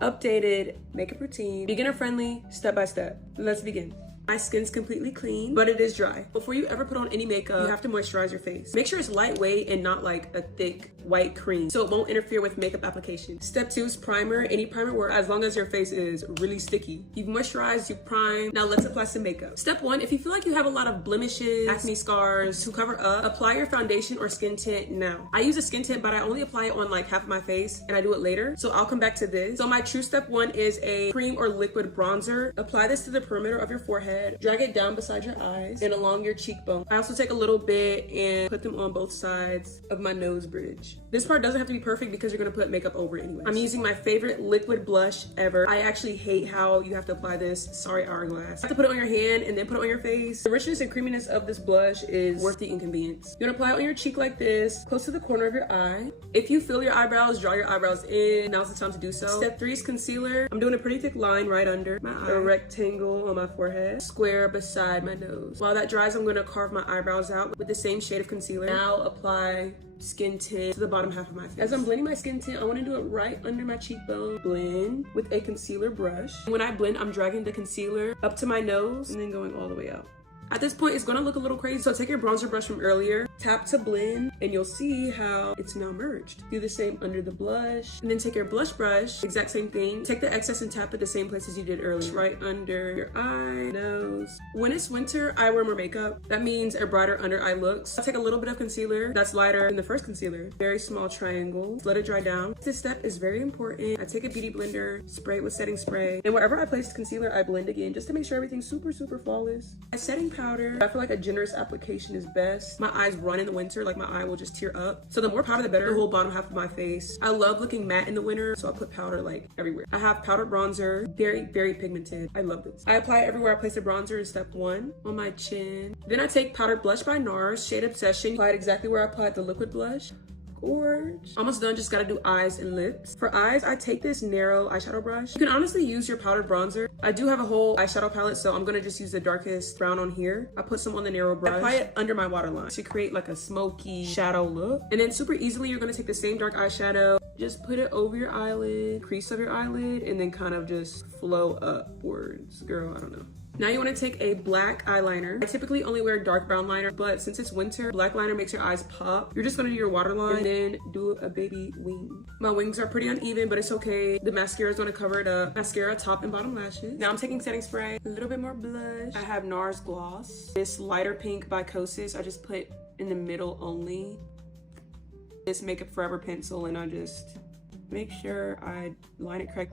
updated makeup routine, beginner friendly, step by step. Let's begin. My skin's completely clean, but it is dry. Before you ever put on any makeup, you have to moisturize your face. Make sure it's lightweight and not like a thick white cream, so it won't interfere with makeup application. Step 2 is primer. Any primer works as long as your face is really sticky. You've moisturized, you've primed. Now let's apply some makeup. Step 1, if you feel like you have a lot of blemishes, acne scars to cover up, apply your foundation or skin tint now. I use a skin tint, but I only apply it on like half of my face and I do it later, so I'll come back to this. So my true step 1 is a cream or liquid bronzer. Apply this to the perimeter of your forehead. Drag it down beside your eyes and along your cheekbone. I also take a little bit and put them on both sides of my nose bridge. This part doesn't have to be perfect because you're gonna put makeup over it anyway. I'm using my favorite liquid blush ever. I actually hate how you have to apply this. Sorry, Hourglass. You have to put it on your hand and then put it on your face. The richness and creaminess of this blush is worth the inconvenience. You're gonna apply it on your cheek like this, close to the corner of your eye. If you feel your eyebrows, draw your eyebrows in. Now's the time to do so. Step 3 is concealer. I'm doing a pretty thick line right under my eye, a rectangle on my forehead, square beside my nose. While that dries, I'm gonna carve my eyebrows out with the same shade of concealer. Now apply skin tint to the bottom half of my face. As I'm blending my skin tint, I want to do it right under my cheekbone. Blend with a concealer brush. When I blend, I'm dragging the concealer up to my nose and then going all the way out. At this point, it's gonna look a little crazy, so take your bronzer brush from earlier, tap to blend, and you'll see how it's now merged. Do the same under the blush, and then take your blush brush, exact same thing. Take the excess and tap it the same places you did earlier. Right under your eye, nose. When it's winter, I wear more makeup. That means a brighter under eye looks. I take a little bit of concealer that's lighter than the first concealer. Very small triangle. Let it dry down. This step is very important. I take a beauty blender, spray it with setting spray, and wherever I place concealer, I blend again just to make sure everything's super, super flawless. My setting powder, I feel like a generous application is best. My eyes run in the winter, like my eye will just tear up. So the more powder, the better. The whole bottom half of my face. I love looking matte in the winter, so I put powder like everywhere. I have powdered bronzer, very, very pigmented. I love this. I apply it everywhere I place a bronzer in step 1, on my chin. Then I take powdered blush by NARS, shade Obsession. Apply it exactly where I applied the liquid blush. Gorge. Almost done, just gotta do eyes and lips. For eyes, I take this narrow eyeshadow brush. You can honestly use your powdered bronzer. I do have a whole eyeshadow palette, so I'm gonna just use the darkest brown on here. I put some on the narrow brush. I apply it under my waterline to create like a smoky shadow look. And then super easily, you're gonna take the same dark eyeshadow, just put it over your eyelid, crease of your eyelid, and then kind of just flow upwards. Girl, I don't know. Now you want to take a black eyeliner. I typically only wear dark brown liner, but since it's winter, black liner makes your eyes pop. You're just going to do your waterline and then do a baby wing. My wings are pretty uneven, but it's okay. The mascara is going to cover it up. Mascara, top and bottom lashes. Now I'm taking setting spray, a little bit more blush. I have NARS gloss. This lighter pink by Kosas, I just put in the middle only. This Makeup Forever pencil, and I just make sure I line it correctly.